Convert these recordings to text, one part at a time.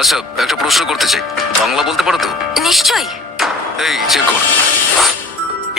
আচ্ছা, একটা প্রশ্ন করতে চাই, বাংলা বলতে পারো তো? নিশ্চয়ই। এই চেক কর।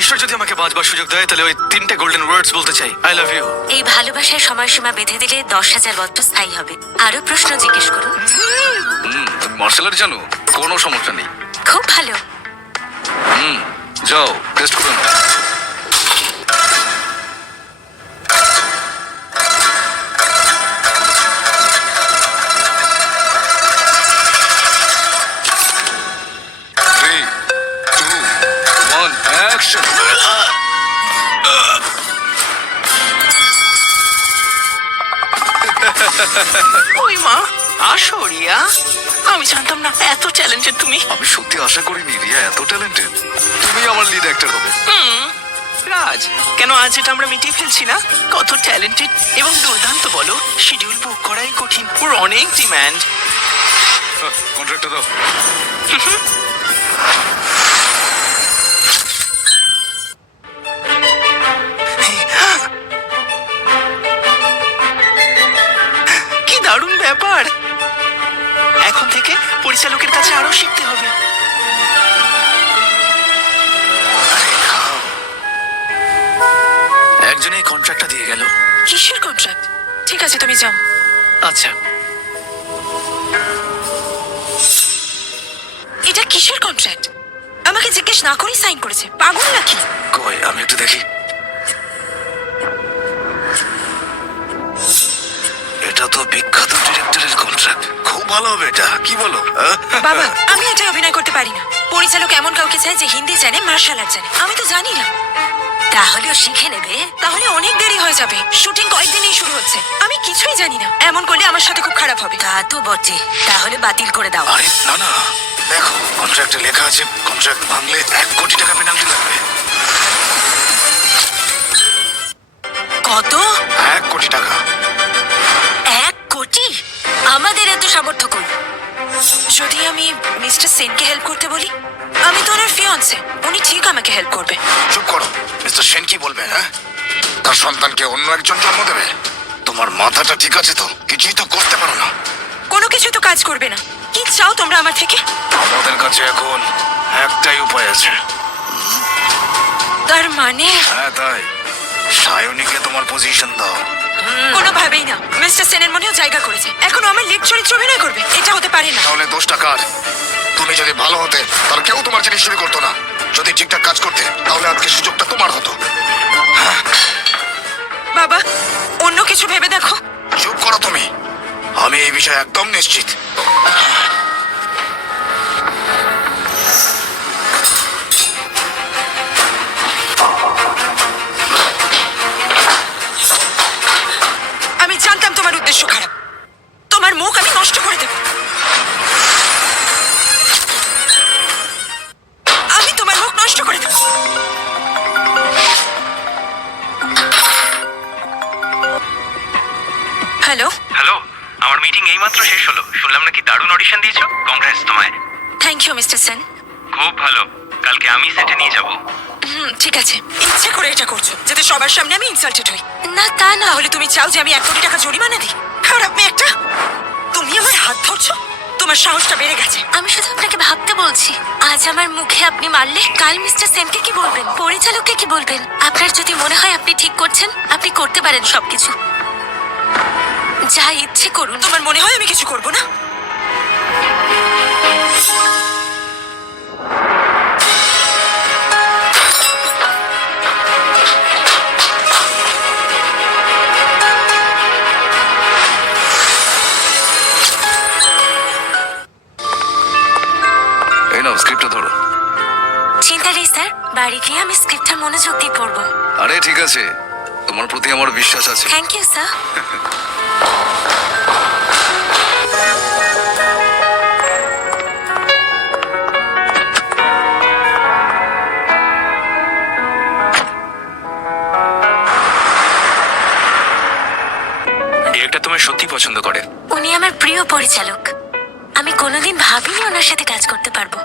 ঈশ্বর যদি আমাকে বাঁচবার সুযোগ দেয় তাহলে ওই 3টে গোল্ডেন ওয়ার্ডস বলতে চাই, আই লাভ ইউ। এই ভালোবাসার সময়সীমা বেঁধে দিলে 10,000 বছর স্থায়ী হবে। আরো প্রশ্ন জিজ্ঞেস করুন। তুমি মার্শাল আর্ট জানো? কোনো সমস্যা নেই। খুব ভালো। যাও টেস্ট করুন। অ্যাকশন। ওই মা, আসো রিয়া। আমি জানতাম না এত ট্যালেন্টেড তুমি। আমি সত্যি আশা করিনি রিয়া এত ট্যালেন্টেড। তুমি আমার লিড অ্যাক্টর হবে। রাজ, কেন আজ এটা আমরা মিটিয়ে ফেলছি না? কত ট্যালেন্টেড এবং দুর্দান্ত বলো। শিডিউল বুক করাই কঠিন, ওর অনেক ডিমান্ড। কন্ট্রাক্টর দাও। কি দারুণ ব্যাপার। এখন থেকে পরিচালকের কাছে আরো শিখতে হবে। একজনে এই কন্ট্রাক্টটা দিয়ে গেল। কিসের কন্ট্রাক্ট? ঠিক আছে, তুমি যাও। আচ্ছা, এটা কিসের কন্ট্রাক্ট? আমাকে জিজ্ঞেস না করেই সাইন করেছে। পাগল নাকি? কই আমি একটু দেখি। এটা তো বিখ্যাত ডিরেক্টরের কন্ট্রাক্ট। খুব ভালো হবে এটা, কি বলো? বাবা, আমি এটা অভিনয় করতে পারি না। পরিচালক এমন কাউকে চায় যে হিন্দি জানে, মার্শাল আর্ট জানে। আমি তো জানি না। তাহলেও শিখে নেবে। তাহলে অনেক দেরি হয়ে যাবে। শুটিং কয়েকদিনই শুরু হচ্ছে। আমি কিছুই জানি না। এমন করলে আমার সাথে খুব খারাপ হবে। তা তো বটে। তাহলে বাতিল করে দাও। আরে না না, দেখো কন্ট্রাক্টে লেখা আছে কন্ট্রাক্ট ভাঙলে 1 কোটি টাকা পেনাল্টি লাগবে। কত? 1 কোটি টাকা। 1 কোটি? আমাদের এত সামর্থ্য কই? যদি আমি মিস্টার সেনকে হেল্প করতে বলি? আমি তো ওনার ফিয়ান্সে। উনি ঠিক আমাকে হেল্প করবে। চুপ করো। মিস্টার সেন কি বলবে? হ্যাঁ, তার সন্তানকে অন্য একজন জন্ম দেবে? তোমার মাথাটা ঠিক আছে তো? কিছুই তো করতে পারো না। কোনো কিছু তো কাজ করবে না। কি চাও তোমরা আমার থেকে? আমাদের কাছে এখন একটাই উপায় আছে। তার মানে হ্যাঁ তাই, সায়নীকে তোমার পজিশন দাও। কোনোভাবেই না। মিস্টার সেনের মনেও জায়গা করেছে। এখনো আমার লিড চরিত্র অভিনয় করবে? এটা হতে পারে না। তাহলে দোষটা কার? তুমি যদি ভালো হতে তাহলে কেউ তোমার জিনিস শুরু করতো না। যদি ঠিকঠাক কাজ করতে তাহলে আজকে সুযোগটা তোমার হতো। বাবা, অন্য কিছু ভেবে দেখো। চুপ করো তুমি। আমি এই বিষয়ে একদম নিশ্চিত। আমি জানতাম তোমার উদ্দেশ্য খারাপ। তোমার মুখ আমি নষ্ট করে দেব। আমি তোমার মুখ নষ্ট করে দেব। হ্যালো। হ্যালো, আমার মিটিং এইমাত্র শেষ হলো। শুনলাম নাকি দারুণ অডিশন দিয়েছো। কংগ্রেস তোমায়। Thank you mister Sen. খুব ভালো, কালকে আমি সেটে নিয়ে যাব। ঠিক আছে। ইচ্ছে করে এটা করছো যাতে সবার সামনে আমি ইনসাল্টেড হই। না তা না। তাহলে তুমি চাও যে আমি 1 কোটি টাকা জরিমানা দিই? খারাপ মেয়ে একটা। তুমি আমার হাত ধরছো? তোমার সাহসটা বেড়ে গেছে। আমি শুধু আপনাকে ভাবতে বলছি। আজ আমার মুখে আপনি মারলে কাল মিস্টার সেনকে কি বলবেন? পরিচালককে কি বলবেন? আপনার যদি মনে হয় আপনি ঠিক করছেন, আপনি করতে পারেন সবকিছু। যা ইচ্ছে করুন। তোমার মনে হয় আমি কিছু করব না? এই নাও স্ক্রিপ্টটা ধরো। চিন্তা নেই স্যার, বাড়ি গিয়ে আমি স্ক্রিপ্টটা মনোযোগ দিয়ে পড়বো। আরে ঠিক আছে, তোমার প্রতি আমার বিশ্বাস আছে। Thank you sir. ডিরেক্টর তোমায় সত্যি পছন্দ করে। উনি আমার প্রিয় পরিচালক। আমি কোনোদিন ভাবিনি ওনার সাথে কাজ করতে পারবো।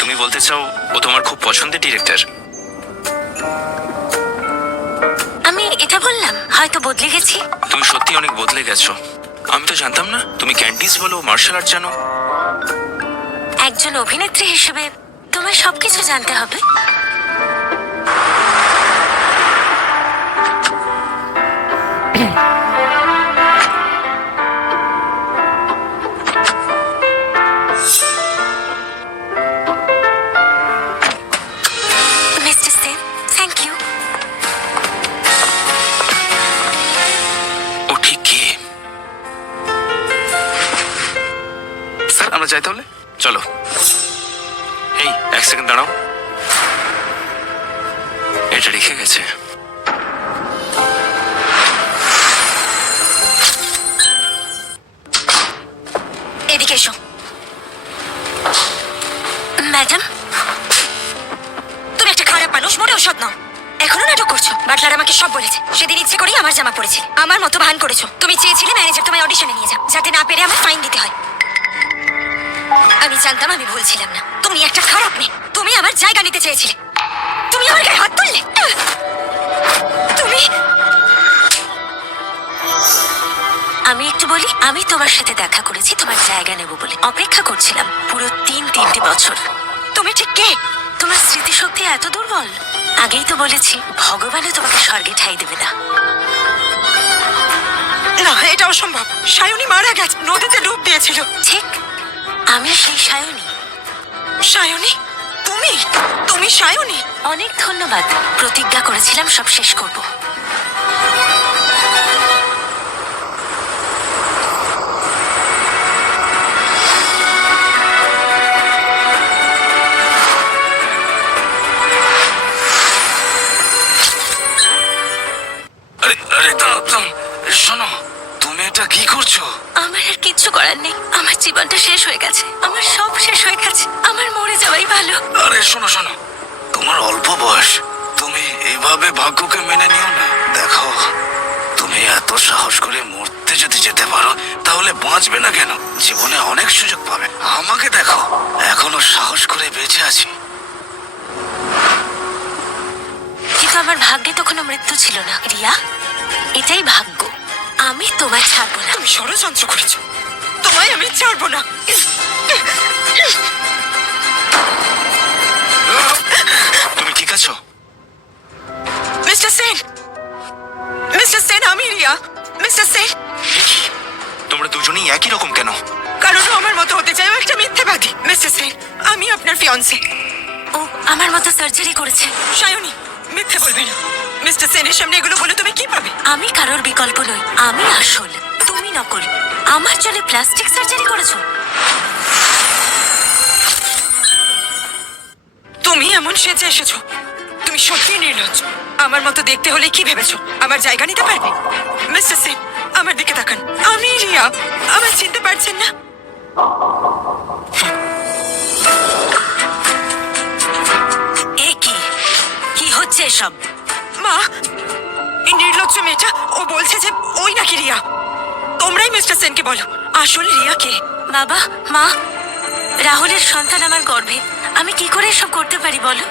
তুমি বলতে চাও ও তোমার খুব পছন্দের ডিরেক্টর? আমি এটা বললাম, হয়তো বদলে গেছি। তুমি সত্যি অনেক বদলে গেছো। আমি তো জানতাম না তুমি ক্যান্ডিস বলো, মার্শাল আর্ট জানো। একজন অভিনেত্রী হিসেবে তোমার সবকিছু জানতে হবে। Mister Sen, thank you. ও ঠিক কি? স্যার আমরা যাই তাহলে, চলো। এই এক সেকেন্ড দাঁড়াও, এটা রেখে গেছে। এদিকে এসো। ম্যাডাম, তুমি একটা খারাপ মানুষ, মোটেও সৎ নাও। এখনো নাটক করছো। বাটলার আমাকে সব বলেছে। সেদিন ইচ্ছে করেই আমার জামা পড়েছে। আমার মতো ভান করেছো। তুমি চেয়েছিলে ম্যানেজার তোমায় অডিশনে নিয়ে যাও, যাতে না পেরে আমার ফাইন দিতে হয়। আমি জানতাম আমি ভুল ছিলাম না। তুমি একটা খারাপ মেয়ে। তুমি আমার জায়গা নিতে চেয়েছিলে। তুমি আমার গায়ে হাত তুললে। তুমি আমি একটু বলি, আমি তোমার সাথে দেখা করেছি তোমার জায়গা নেব বলে। অপেক্ষা করছিলাম পুরো তিনটে বছর। তুমি ঠিক কে? তোমার স্মৃতিশক্তি এত দুর্বল। আগেই তো বলেছি, ভগবানও তোমাকে স্বর্গে ঠাঁই দেবে না। না, এটা অসম্ভব। সায়নী মারা গেছে, নদীতে ডুব দিয়েছিল। ঠিক, আমি সেই সায়নী। সায়নী? তুমি? তুমি সায়নী? অনেক ধন্যবাদ। প্রতিজ্ঞা করেছিলাম সব শেষ করব। আরে আরে দাঁড়াও, দাঁড়াও। শোনো, তুমি এটা কি করছো? আমার আর কিচ্ছু করার নেই। আমার জীবনটা শেষ হয়ে গেছে। আমার সব শেষ হয়ে গেছে। আমার মরে যাওয়াই ভালো। আরে শোনো শোনো, তোমার অল্প বয়স, তুমি এভাবে ভাগ্যকে মেনে নিও না। দেখো, তুমি এত সাহস করে মরতে যদি যেতে পারো, তাহলে বাঁচবে না কেন? জীবনে অনেক সুযোগ পাবে। আমাকে দেখো, এখনো সাহস করে বেঁচে আছি। কিন্তু আমার ভাগ্যে তো কোনো মৃত্যু ছিল না রিয়া। এটাই ভাগ্য। আমি তোমায় ছাড়বো না। তুমি ষড়যন্ত্র করেছো। তোমায় আমি ছাড়বো না। তুমি ঠিক আছো? মিস্টার সেন, মিস্টার সেন, আমি রিয়া। মিস্টার সেন, এ কি? তোমরা দুজনেই একই রকম কেন? কারণ ও আমার মতো হতে চাই। ও একটা মিথ্যেবাদী। মিস্টার সেন, আমি আপনার ফিয়ান্সে। ও আমার মতো সার্জারি করেছে। সায়নী, মিথ্যে বলবে না। মিস্টার সেনের সামনে এগুলো বলে তুমি কি পাবে? আমি কারোর বিকল্প নই। আমি আসল, তুমি নকল। আমার জন্য প্লাস্টিক সার্জারি করেছো? তুমি এমন সেজে এসেছো। তুমি সত্যি নির্লজ্জ। আমার মতো দেখতে হলে কি ভেবেছো আমার জায়গা নিতে পারবে? মিস্টার সেন, আমার দিকে তাকান। আমি রিয়া। আমার চিনতে পারছেন না? এ কি কি হচ্ছে এসব? মা, এই নির্লজ্জ মেয়েটা, ও বলছে যে ওই নাকি রিয়া। তোমরাই মিস্টার সেনকে বলো, আসল রিয়া কে? বাবা, মা, রাহুলের সন্তান আমার গর্ভে। আমি কি করে এসব করতে পারি বলো?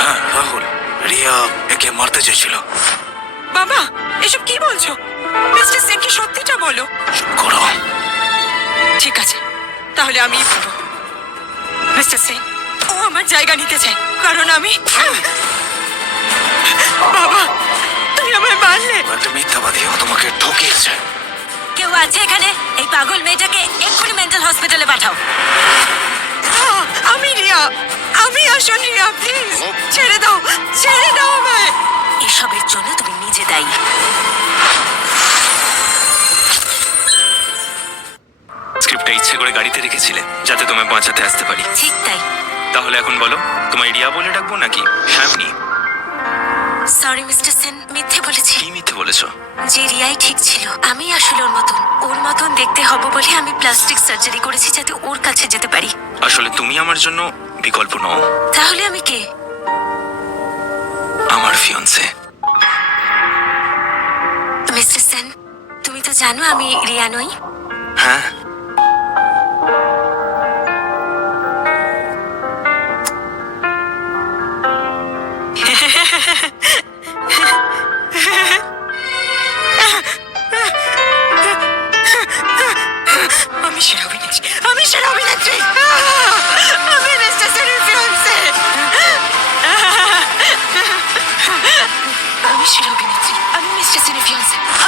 হ্যাঁ রাহুল, রিয়া একে মারতে চেয়েছিল। বাবা, এসব কি বলছো? মিস্টার সেনকে সত্যিটা বলো। চুপ করো। ঠিক আছে, তাহলে আমি বলবো। মিস্টার সেন, ও আমার জায়গা নিতে চায়, কারণ আমি। বাবা, তুমি আমায় মারলে। ও একটা মিথ্যাবাদী, ও তোমাকে ঠকিয়েছে। কেউ আছে এখানে? এই পাগল মেয়েটাকে এক্ষুনি মেন্টাল হসপিটালে পাঠাও। আমি রিয়া। আমি আসল রিয়া। প্লিজ ছেড়ে দাও, ছেড়ে দাও আমায়। এসবের জন্য তুমি নিজে দায়ী। স্ক্রিপ্টটা ইচ্ছে করে গাড়িতে রেখেছিলে যাতে তোমায় বাঁচাতে আসতে পারি। ঠিক তাই। তাহলে এখন বলো, তোমায় রিয়া বলে ডাকবো নাকি সায়নী? সরি মিস্টার সেন, মিথ্যে বলেছি। কি মিথ্যে বলেছো? যে রিয়াই ঠিক ছিল। আমি আসলে ওর মতন দেখতে হব বলে আমি প্লাস্টিক সার্জারি করেছি, যাতে ওর কাছে যেতে পারি। আসলে তুমি আমার জন্য বিকল্প নও, তাহলে আমি কে? আমার ফিয়ন্সে। মিস্টার সেন, তুমি তো জানো আমি রিয়া নই। হ্যাঁ,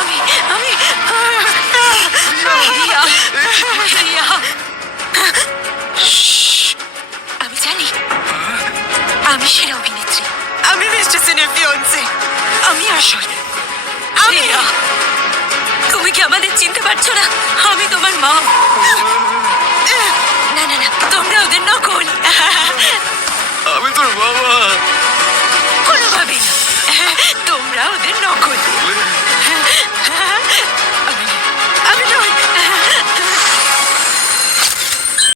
আমি আমি রিয়া, রিয়া। আমি জানি আমি সেরা অভিনেত্রী, আমি মিস্টার সেনের ফিয়ান্সে, আমি আসল, আমি। তুমি কি আমাদের চিনতে পারছো না? আমি তোমার মা। না না না, তোমরা ওদের নকল।